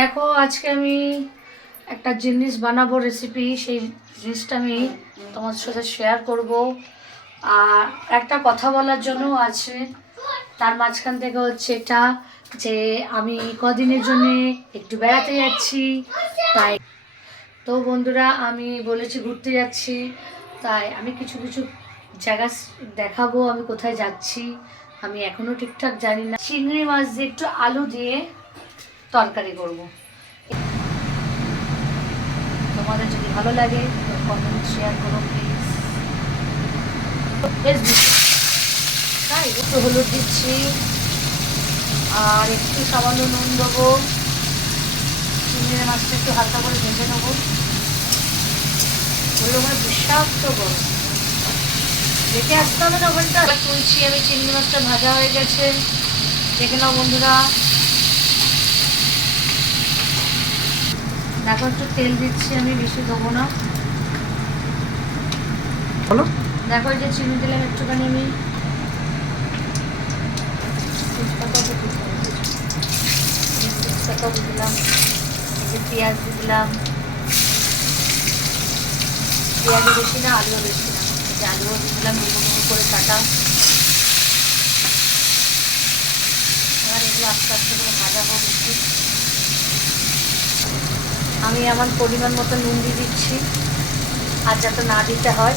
দেখো, আজকে আমি একটা জিনিস বানাবো রেসিপি সেই জিনিসটা আমি তোমাদের সাথে শেয়ার করব। আর একটা কথা বলার জন্য আছে, তার মাঝখান থেকে হচ্ছে এটা যে আমি কদিনের জন্য একটু বেড়াতে যাচ্ছি, তাই তো বন্ধুরা, আমি বলেছি ঘুরতে যাচ্ছি, তাই আমি কিছু কিছু জায়গা দেখাবো, আমি কোথায় যাচ্ছি, আমি এখনও ঠিকঠাক জানি না। চিংড়ি মাছ দিয়ে একটু আলু দিয়ে তরকারি করব। তোমাদের যদি ভালো লাগে, তো কমেন্ট শেয়ার করো প্লিজ ফেসবুক তাই, একটু হলুদ দিচ্ছি, আর একটু সামান্য নুন দেবো। চিংড়ি মাছটা একটু হালকা করে ভেজে নেব। ওগুলো আমার বিষাক্ত গরম। দেখে আসতে হবে না ওখানটা। তুলছি আমি চিংড়ি মাছটা ভাজা হয়ে গেছে। দেখে নাও বন্ধুরা। দেখো একটু তেল দিচ্ছি আমি বেশি দেবো না। বলো। দেখো এই যে চিনি দিলাম একটুখানি আমি। তেজপাতা দিলাম যে পেঁয়াজ দিলাম। পেঁয়াজও বেশি না আলুও বেশি না। এই যে আলুও দিলাম ডুবো করে কাটা। এবার এগুলো আস্তে আস্তে করে ভাজা হোক একটু। আমি আমার পরিমাণ মতো নুন দিয়ে দিচ্ছি। আর যাতে না দিতে হয়।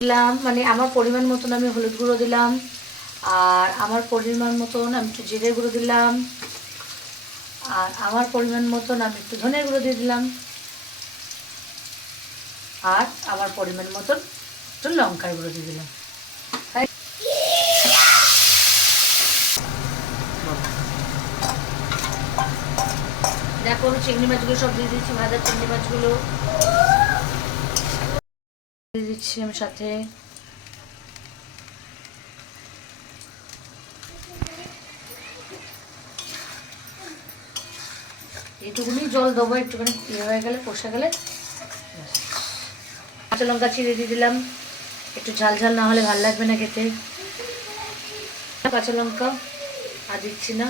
দিলাম মানে আমার পরিমাণ মতন আমি হলুদ গুঁড়ো দিলাম। আর আমার পরিমাণ মতন আমি একটু জিরে গুঁড়ো দিলাম। আর আমার পরিমাণ মতন আমি একটু ধনে গুঁড়ো দিয়ে দিলাম। আর আমার পরিমাণ মতন একটু লঙ্কার গুঁড়ো দিয়ে দিলাম। দেখো আমি চিংড়ি মাছগুলো সব দিয়ে দিচ্ছি, ভাজা চিংড়ি মাছগুলো। দিয়ে দিচ্ছি আমি সাথে। এইটুকুনি জল দেবো, একটুখানি ইয়ে হয়ে গেলে, কষে গেলে। কাঁচা লঙ্কা চিড়ে দিয়ে দিলাম। একটু ঝাল ঝাল না হলে ভালো লাগবে না খেতে। কাঁচা লঙ্কা আর দিচ্ছি না।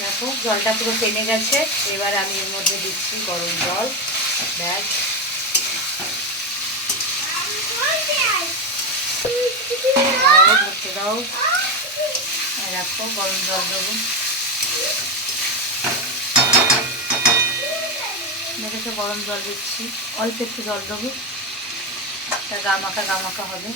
দেখো, জলটা পুরো টেনে গেছে। এবার আমি এর মধ্যে দিচ্ছি গরম জল। ব্যাস। ধরতে দাও। রাখো, গরম জল দেবো। দেখেছ গরম জল দিচ্ছি। অল্প একটু জল দেবো। তা গা মাখা হবে।